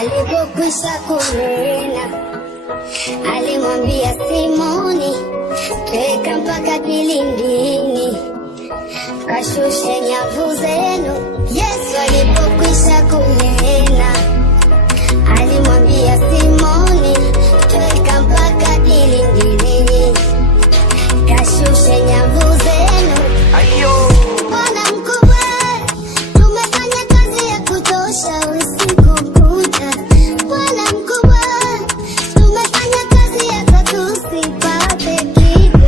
Alipokwisha kunena, alimwambia Simoni, tweka mpaka kilindini, kashushe nyavu zenu. Yesu alipokwisha kunena, alimwambia Simoni, tweka mpaka kilindini, kashushe nyavu zenu. Bwana mkubwa, tumefanya kazi ya kutosha usiku kucha. Bwana mkubwa, tumefanya kazi hata tusipate kitu.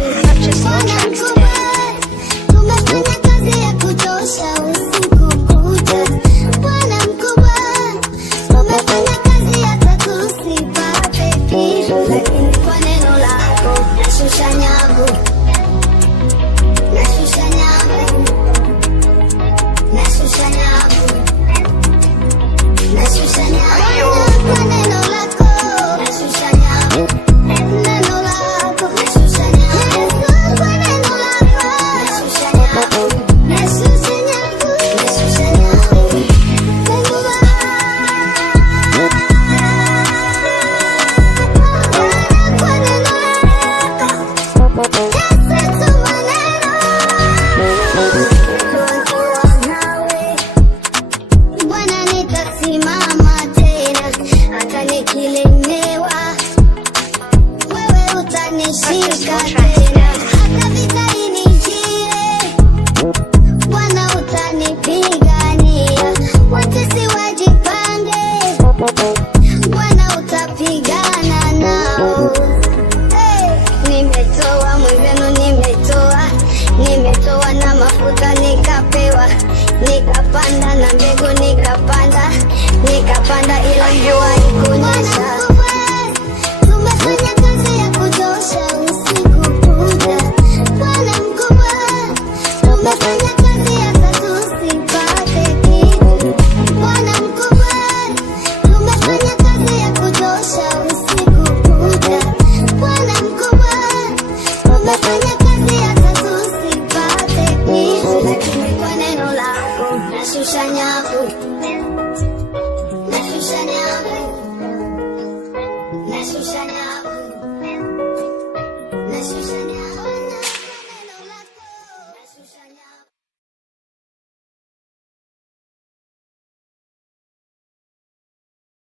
Bwana mkubwa, tumefanya kazi ya kutosha usiku kucha. Bwana mkubwa, tumefanya kazi hata tusipate kitu. Lakini kwa neno lako nashusha nyavu, nashusha nyavu, nashusha nyavu, nashusha nyavu. Kwa neno lako nashusha nyavu, neno lako nashusha nyavu. Kwa neno lako nashusha nyavu, nashusha nyavu, nashusha nyavu. Neno lako, kwa neno lako Yesu tuma neno. Bwana, nitasimama tena hata nikilemewa, wewe utanishika tena. Hata vita inijie, Bwana utanipigania. Watesi wajipange, Bwana utapigana nao. Nimetoa mwenzenu, nimetoa na mafuta nikapewa, nikapanda na mbegu nikapanda ila mvua